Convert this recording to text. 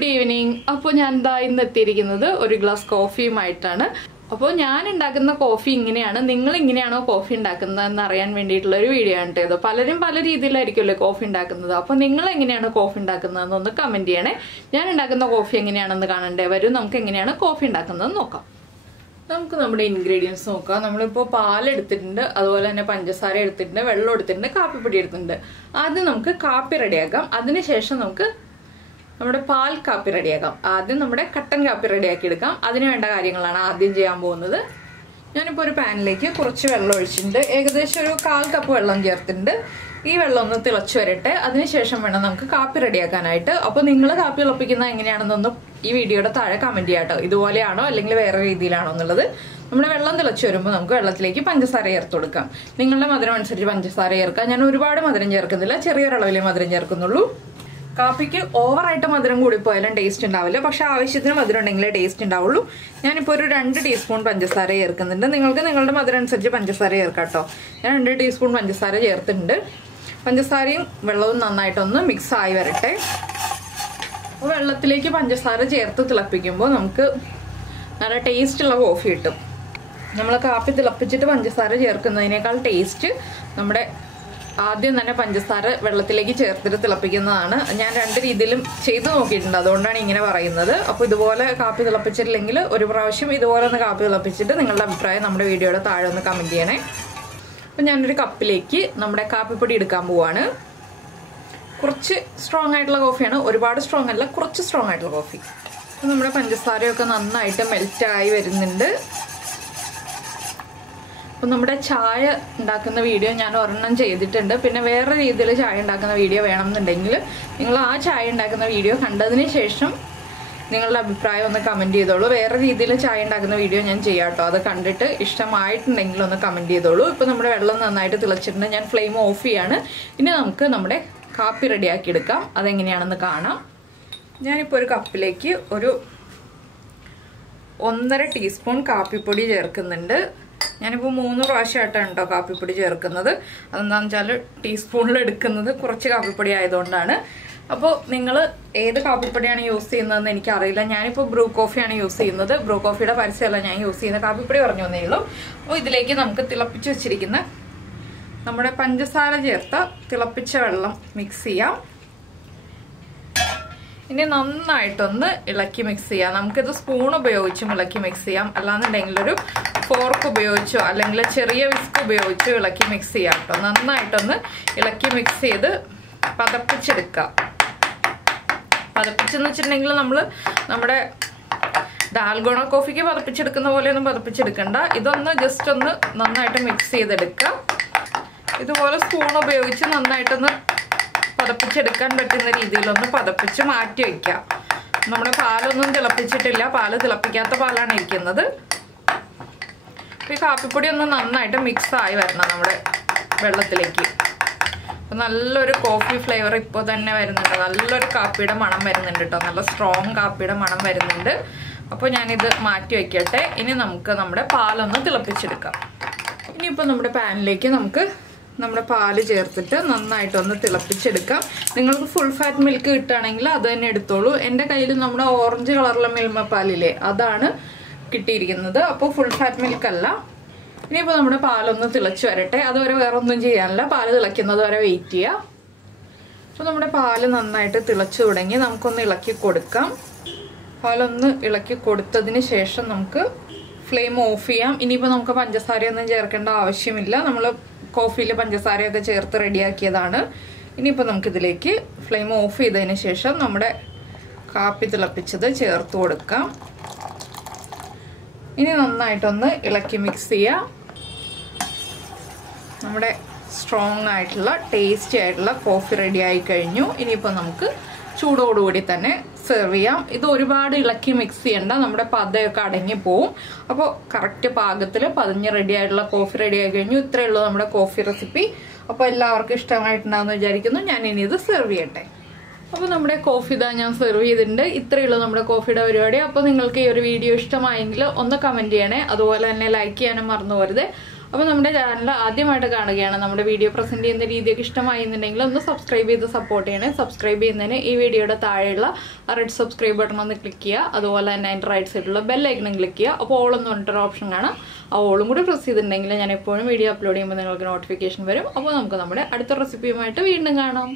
Good evening. അപ്പോൾ ഞാൻ ദാ ഇന്ന് എത്തിയിരിക്കുന്നത് ഒരു ഗ്ലാസ് കോഫിയുമായിട്ടാണ്. അപ്പോൾ ഞാൻ ഉണ്ടാക്കുന്ന കോഫി ഇങ്ങനെയാണ്, നിങ്ങൾ ഇങ്ങനെയാണോ കോഫി ഉണ്ടാക്കുന്നതെന്ന് അറിയാൻ വേണ്ടിയിട്ടുള്ള ഒരു വീഡിയോ ആണ് കേട്ടോ. പലരും പല രീതിയിലായിരിക്കുമല്ലോ കോഫി ഉണ്ടാക്കുന്നത്. അപ്പോൾ നിങ്ങൾ എങ്ങനെയാണ് കോഫി ഉണ്ടാക്കുന്നതെന്ന് ഒന്ന് കമന്റ് ചെയ്യണേ. ഞാൻ ഉണ്ടാക്കുന്ന കോഫി എങ്ങനെയാണെന്ന് കാണണ്ടേ വരും. നമുക്ക് എങ്ങനെയാണ് കോഫി ഉണ്ടാക്കുന്നതെന്ന് നോക്കാം. നമുക്ക് നമ്മുടെ ഇൻഗ്രീഡിയൻസ് നോക്കാം. നമ്മളിപ്പോൾ പാൽ എടുത്തിട്ടുണ്ട്, അതുപോലെ തന്നെ പഞ്ചസാര എടുത്തിട്ടുണ്ട്, വെള്ളം എടുത്തിട്ടുണ്ട്, കാപ്പിപ്പൊടി എടുത്തിട്ടുണ്ട്. ആദ്യം നമുക്ക് കാപ്പി റെഡിയാക്കാം. അതിനുശേഷം നമുക്ക് നമ്മുടെ പാൽ കാപ്പി റെഡിയാക്കാം. ആദ്യം നമ്മുടെ കട്ടൻ കാപ്പി റെഡിയാക്കി എടുക്കാം. അതിന് വേണ്ട കാര്യങ്ങളാണ് ആദ്യം ചെയ്യാൻ പോകുന്നത്. ഞാനിപ്പോൾ ഒരു പാനിലേക്ക് കുറച്ച് വെള്ളം ഒഴിച്ചിട്ടുണ്ട്. ഏകദേശം ഒരു 1/4 കപ്പ് വെള്ളം ചേർത്തിട്ടുണ്ട്. ഈ വെള്ളം ഒന്ന് തിളച്ചു വരട്ടെ. അതിനുശേഷം വേണം നമുക്ക് കാപ്പി റെഡിയാക്കാനായിട്ട്. അപ്പോൾ നിങ്ങൾ കാപ്പി തിളപ്പിക്കുന്നത് എങ്ങനെയാണെന്നൊന്ന് ഈ വീഡിയോയുടെ താഴെ കമന്റ് ചെയ്യാം കേട്ടോ. ഇതുപോലെയാണോ അല്ലെങ്കിൽ വേറെ രീതിയിലാണോ എന്നുള്ളത്. നമ്മുടെ വെള്ളം തിളച്ചു വരുമ്പോൾ നമുക്ക് വെള്ളത്തിലേക്ക് പഞ്ചസാര ചേർത്ത് കൊടുക്കാം. നിങ്ങളുടെ മധുരം അനുസരിച്ച് പഞ്ചസാര ചേർക്കാം. ഞാൻ ഒരുപാട് മധുരം ചേർക്കുന്നില്ല, ചെറിയൊരളവിലെ മധുരം ചേർക്കുന്നുള്ളൂ. കാപ്പിക്ക് ഓവറായിട്ട് മധുരം കൂടിപ്പോയാലും ടേസ്റ്റ് ഉണ്ടാവില്ല, പക്ഷെ ആവശ്യത്തിന് മധുരം ഉണ്ടെങ്കിലേ ടേസ്റ്റ് ഉണ്ടാവുള്ളൂ. ഞാനിപ്പോൾ ഒരു 2 ടീസ്പൂൺ പഞ്ചസാര ചേർക്കുന്നുണ്ട്. നിങ്ങൾക്ക് നിങ്ങളുടെ മധുരം അനുസരിച്ച് പഞ്ചസാര ചേർക്കാം കേട്ടോ. ഞാൻ 2 ടീസ്പൂൺ പഞ്ചസാര ചേർത്തിട്ടുണ്ട്. പഞ്ചസാരയും വെള്ളവും നന്നായിട്ടൊന്ന് മിക്സ് ആയി വരട്ടെ. അപ്പോൾ വെള്ളത്തിലേക്ക് പഞ്ചസാര ചേർത്ത് തിളപ്പിക്കുമ്പോൾ നമുക്ക് നല്ല ടേസ്റ്റുള്ള കോഫി കിട്ടും. നമ്മൾ കാപ്പി തിളപ്പിച്ചിട്ട് പഞ്ചസാര ചേർക്കുന്നതിനേക്കാൾ ടേസ്റ്റ് നമ്മുടെ ആദ്യം തന്നെ പഞ്ചസാര വെള്ളത്തിലേക്ക് ചേർത്തിട്ട് തിളപ്പിക്കുന്നതാണ്. ഞാൻ 2 രീതിയിലും ചെയ്തു നോക്കിയിട്ടുണ്ട്, അതുകൊണ്ടാണ് ഇങ്ങനെ പറയുന്നത്. അപ്പോൾ ഇതുപോലെ കാപ്പി തിളപ്പിച്ചിട്ടില്ലെങ്കിൽ ഒരു പ്രാവശ്യം ഇതുപോലെ ഒന്ന് കാപ്പി തിളപ്പിച്ചിട്ട് നിങ്ങളുടെ അഭിപ്രായം നമ്മുടെ വീഡിയോയുടെ താഴെ ഒന്ന് കമന്റ് ചെയ്യണേ. അപ്പോൾ ഞാനൊരു കപ്പിലേക്ക് നമ്മുടെ കാപ്പിപ്പൊടി എടുക്കാൻ പോവാണ്. കുറച്ച് സ്ട്രോങ് ആയിട്ടുള്ള കോഫിയാണ്, ഒരുപാട് സ്ട്രോങ് അല്ല, കുറച്ച് സ്ട്രോങ് ആയിട്ടുള്ള കോഫി. അപ്പോൾ നമ്മുടെ പഞ്ചസാരയൊക്കെ നന്നായിട്ട് മെൽറ്റായി വരുന്നുണ്ട്. അപ്പം നമ്മുടെ ചായ ഉണ്ടാക്കുന്ന വീഡിയോ ഞാൻ ഒരെണ്ണം ചെയ്തിട്ടുണ്ട്. പിന്നെ വേറെ രീതിയിൽ ചായ ഉണ്ടാക്കുന്ന വീഡിയോ വേണമെന്നുണ്ടെങ്കിൽ നിങ്ങൾ ആ ചായ ഉണ്ടാക്കുന്ന വീഡിയോ കണ്ടതിന് ശേഷം നിങ്ങളുടെ അഭിപ്രായം ഒന്ന് കമന്റ് ചെയ്തോളൂ. വേറെ രീതിയിൽ ചായ ഉണ്ടാക്കുന്ന വീഡിയോ ഞാൻ ചെയ്യാം കേട്ടോ. അത് കണ്ടിട്ട് ഇഷ്ടമായിട്ടുണ്ടെങ്കിൽ ഒന്ന് കമന്റ് ചെയ്തോളൂ. ഇപ്പം നമ്മുടെ വെള്ളം നന്നായിട്ട് തിളച്ചിട്ടുണ്ട്. ഞാൻ ഫ്ലെയിം ഓഫ് ചെയ്യാണ്. ഇനി നമുക്ക് നമ്മുടെ കാപ്പി റെഡിയാക്കി എടുക്കാം. അതെങ്ങനെയാണെന്ന് കാണാം. ഞാനിപ്പോൾ ഒരു കപ്പിലേക്ക് ഒരു 1.5 ടീസ്പൂൺ കാപ്പിപ്പൊടി ചേർക്കുന്നുണ്ട്. ഞാനിപ്പോൾ 3 പ്രാവശ്യമായിട്ടാണ് കേട്ടോ കാപ്പിപ്പൊടി ചേർക്കുന്നത്. അതെന്താണെന്ന് വെച്ചാൽ ടീസ്പൂണിൽ എടുക്കുന്നത് കുറച്ച് കാപ്പിപ്പൊടി ആയതുകൊണ്ടാണ്. അപ്പോൾ നിങ്ങൾ ഏത് കാപ്പിപ്പൊടിയാണ് യൂസ് ചെയ്യുന്നതെന്ന് എനിക്കറിയില്ല. ഞാനിപ്പോൾ ബ്രൂ കോഫിയാണ് യൂസ് ചെയ്യുന്നത്. ബ്രൂ കോഫിയുടെ പരസ്യമല്ല ഞാൻ യൂസ് ചെയ്യുന്ന, കാപ്പിപ്പൊടി പറഞ്ഞു തന്നേ ഉള്ളൂ. അപ്പോൾ ഇതിലേക്ക് നമുക്ക് തിളപ്പിച്ച് വെച്ചിരിക്കുന്ന നമ്മുടെ പഞ്ചസാര ചേർത്ത തിളപ്പിച്ച വെള്ളം മിക്സ് ചെയ്യാം. ഇനി നന്നായിട്ടൊന്ന് ഇളക്കി മിക്സ് ചെയ്യാം. നമുക്കിത് സ്പൂൺ ഉപയോഗിച്ചും ഇളക്കി മിക്സ് ചെയ്യാം, അല്ലാന്നുണ്ടെങ്കിൽ ഒരു ഫോർക്ക് ഉപയോഗിച്ചോ അല്ലെങ്കിൽ ചെറിയ വിസ്ക് ഉപയോഗിച്ചോ ഇളക്കി മിക്സ് ചെയ്യാം കേട്ടോ. നന്നായിട്ടൊന്ന് ഇളക്കി മിക്സ് ചെയ്ത് പതപ്പിച്ചെടുക്കാം. പതപ്പിച്ചെന്ന് വെച്ചിട്ടുണ്ടെങ്കിൽ നമ്മുടെ ഡാൽഗോണ കോഫിക്ക് പതപ്പിച്ചെടുക്കുന്ന പോലെയൊന്നും പതപ്പിച്ചെടുക്കണ്ട. ഇതൊന്ന് ജസ്റ്റ് ഒന്ന് നന്നായിട്ട് മിക്സ് ചെയ്തെടുക്കാം. ഇതുപോലെ സ്പൂൺ ഉപയോഗിച്ച് നന്നായിട്ടൊന്ന് പതപ്പിച്ചെടുക്കാൻ പറ്റുന്ന രീതിയിലൊന്ന് പതപ്പിച്ച് മാറ്റി വയ്ക്കാം. നമ്മുടെ പാലൊന്നും തിളപ്പിച്ചിട്ടില്ല, പാല് തിളപ്പിക്കാത്ത പാലാണ് ഇരിക്കുന്നത്. ഈ കാപ്പിപ്പൊടി ഒന്ന് നന്നായിട്ട് മിക്സ് ആയി വരണം നമ്മുടെ വെള്ളത്തിലേക്ക്. അപ്പം നല്ലൊരു കോഫി ഫ്ലേവർ ഇപ്പോൾ തന്നെ വരുന്നുണ്ട്. നല്ലൊരു കാപ്പിയുടെ മണം വരുന്നുണ്ട് കേട്ടോ. നല്ല സ്ട്രോങ് കാപ്പിയുടെ മണം വരുന്നുണ്ട്. അപ്പോൾ ഞാനിത് മാറ്റി വയ്ക്കട്ടെ. ഇനി നമുക്ക് നമ്മുടെ പാലൊന്ന് തിളപ്പിച്ചെടുക്കാം. ഇനിയിപ്പോൾ നമ്മുടെ പാനിലേക്ക് നമുക്ക് നമ്മുടെ പാല് ചേർത്തിട്ട് നന്നായിട്ടൊന്ന് തിളപ്പിച്ചെടുക്കാം. നിങ്ങൾക്ക് ഫുൾ ഫാറ്റ് മിൽക്ക് കിട്ടുകയാണെങ്കിൽ അത് തന്നെ എടുത്തോളൂ. എൻ്റെ കയ്യിൽ നമ്മുടെ ഓറഞ്ച് കളറുള്ള മിൽമ പാലില്ലേ, അതാണ് കിട്ടിയിരിക്കുന്നത്. അപ്പോൾ ഫുൾ ഫാറ്റ് മിൽക്ക് അല്ല. ഇനിയിപ്പോൾ നമ്മുടെ പാലൊന്ന് തിളച്ച് വരട്ടെ. അതുവരെ വേറെ ഒന്നും ചെയ്യാനില്ല, പാല് തിളയ്ക്കുന്നത് വരെ വെയിറ്റ് ചെയ്യാം. അപ്പോൾ നമ്മുടെ പാല് നന്നായിട്ട് തിളച്ചു തുടങ്ങി. നമുക്കൊന്ന് ഇളക്കി കൊടുക്കാം. പാലൊന്ന് ഇളക്കി കൊടുത്തതിന് ശേഷം നമുക്ക് ഫ്ലെയിം ഓഫ് ചെയ്യാം. ഇനിയിപ്പോൾ നമുക്ക് പഞ്ചസാരയൊന്നും ചേർക്കേണ്ട ആവശ്യമില്ല. നമ്മൾ കോഫിയിൽ പഞ്ചസാരയൊക്കെ ചേർത്ത് റെഡിയാക്കിയതാണ്. ഇനിയിപ്പോൾ നമുക്കിതിലേക്ക് ഫ്ലെയിം ഓഫ് ചെയ്തതിന് ശേഷം നമ്മുടെ കാപ്പി തിളപ്പിച്ചത് ചേർത്ത് കൊടുക്കാം. ഇനി നന്നായിട്ടൊന്ന് ഇളക്കി മിക്സ് ചെയ്യാം. നമ്മുടെ സ്ട്രോങ് ആയിട്ടുള്ള ടേസ്റ്റി ആയിട്ടുള്ള കോഫി റെഡി ആയി കഴിഞ്ഞു. ഇനിയിപ്പോൾ നമുക്ക് ചൂടോടുകൂടി തന്നെ സെർവ് ചെയ്യാം. ഇത് ഒരുപാട് ഇളക്കി മിക്സ് ചെയ്യണ്ട, നമ്മുടെ പതയൊക്കെ അടങ്ങി പോവും. അപ്പോൾ കറക്റ്റ് പാകത്തിൽ പതിഞ്ഞ് റെഡി ആയിട്ടുള്ള കോഫി റെഡി ആയി കഴിഞ്ഞു. ഇത്രയേ ഉള്ളൂ നമ്മുടെ കോഫി റെസിപ്പി. അപ്പോൾ എല്ലാവർക്കും ഇഷ്ടമായിട്ടുണ്ടാകുമെന്ന് വിചാരിക്കുന്നു. ഞാൻ ഇനി ഇത് സെർവ് ചെയ്യട്ടെ. അപ്പോൾ നമ്മുടെ കോഫി ഇതാ ഞാൻ സെർവ് ചെയ്തിട്ടുണ്ട്. ഇത്രയേ ഉള്ളൂ നമ്മുടെ കോഫിയുടെ പരിപാടി. അപ്പോൾ നിങ്ങൾക്ക് ഈ ഒരു വീഡിയോ ഇഷ്ടമായെങ്കിൽ ഒന്ന് കമന്റ് ചെയ്യണേ. അതുപോലെ തന്നെ ലൈക്ക് ചെയ്യാനും മറന്നു പോരുത്. അപ്പോൾ നമ്മുടെ ചാനൽ ആദ്യമായിട്ട് കാണുകയാണ്, നമ്മുടെ വീഡിയോ പ്രസന്റ് ചെയ്യുന്ന രീതിയൊക്കെ ഇഷ്ടമായി എന്നുണ്ടെങ്കിൽ ഒന്ന് സബ്സ്ക്രൈബ് ചെയ്ത് സപ്പോർട്ട് ചെയ്യണേ. സബ്സ്ക്രൈബ് ചെയ്യുന്നതിന് ഈ വീഡിയോയുടെ താഴെയുള്ള റെഡ് സബ്സ്ക്രൈബ് ബട്ടൺ ഒന്ന് ക്ലിക്ക് ചെയ്യുക. അതുപോലെ തന്നെ അതിൻ്റെ റൈറ്റ് സൈഡിലുള്ള ബെൽ ഐക്കണും ക്ലിക്ക് ചെയ്യുക. അപ്പോൾ ഓൾ എന്ന് പറഞ്ഞിട്ടൊരു ഓപ്ഷൻ കാണാം. ആ ഓളും കൂടി പ്രസ് ചെയ്തിട്ടുണ്ടെങ്കിൽ ഞാൻ എപ്പോഴും വീഡിയോ അപ്ലോഡ് ചെയ്യുമ്പോൾ നിങ്ങൾക്ക് നോട്ടിഫിക്കേഷൻ വരും. അപ്പോൾ നമുക്ക് നമ്മുടെ അടുത്ത റെസിപ്പിയുമായിട്ട് വീണ്ടും കാണാം.